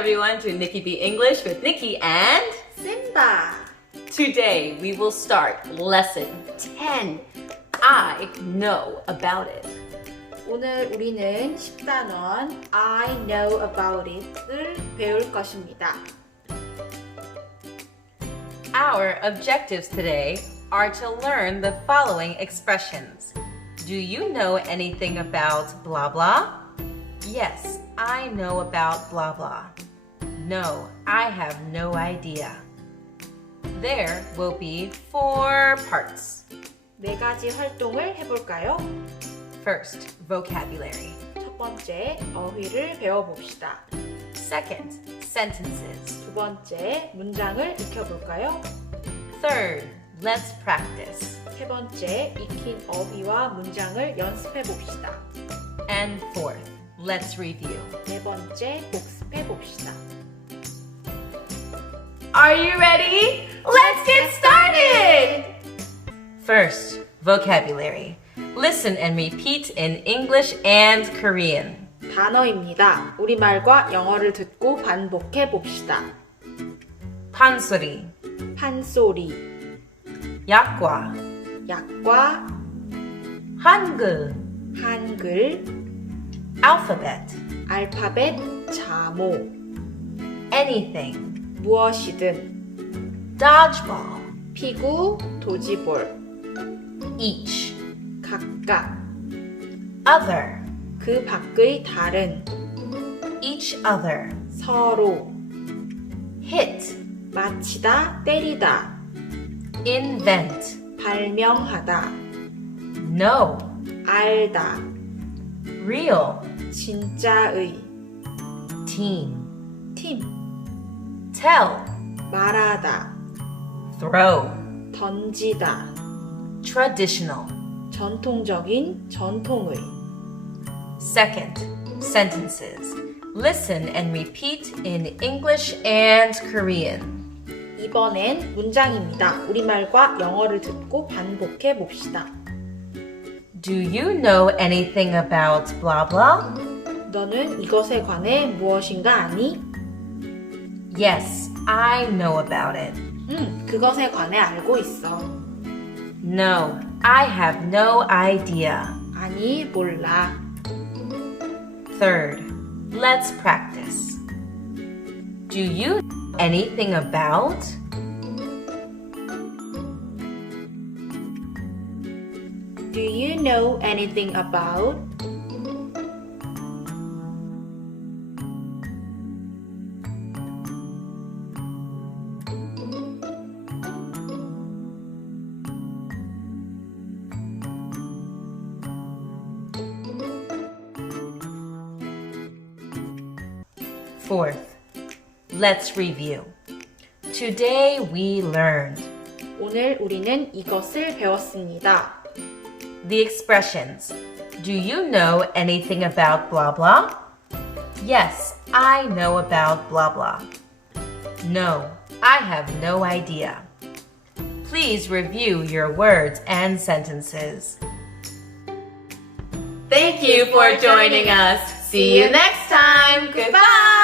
everyone to Niki B English with Niki and Simba. Today we will start lesson 10. I know about it. 오늘 우리는 10단원 I know about it을 배울 것입니다. Our objectives today are to learn the following expressions. Do you know anything about blah blah? Yes, I know about blah blah. No, I have no idea. There will be 4 parts. 4가지 활동을 해볼까요? First, vocabulary. 첫 번째, 어휘를 배워봅시다. Second, sentences. 두 번째, 문장을 익혀볼까요? Third, let's practice. 세 번째, 익힌 어휘와 문장을 연습해봅시다. And fourth, let's review. 네 번째, 복습해봅시다. Are you ready? Let's get started! First, vocabulary. Listen and repeat in English and Korean. 단어입니다. 우리말과 영어를 듣고 반복해봅시다. Pansori, 판소리, yakgwa, 약과, Hangeul, 한글, alphabet, 알파벳, 자모, anything, 무엇이든, dodgeball, 피구, 도지볼, each, 각각, other, 그 밖의 다른, each other, 서로, hit, 마치다, 때리다, invent, 발명하다, know, 알다, real, 진짜의, team, 팀, tell, 말하다, throw, 던지다, traditional. 전통적인, 전통의. Second, sentences. Listen and repeat in English and Korean. 이번엔 문장입니다. 우리말과 영어를 듣고 반복해 봅시다. Do you know anything about blah blah? 너는 이것에 관해 무엇인가 아니? Yes, I know about it. 그것에 관해 알고 있어. No, I have no idea. 아니, 몰라. Third, let's practice. Do you know anything about? Do you know anything about? Fourth, let's review. Today we learned 오늘 우리는 이것을 배웠습니다. the expressions. Do you know anything about blah blah? Yes, I know about blah blah. No, I have no idea. Please review your words and sentences. Thank you for joining us. See you next time. Goodbye.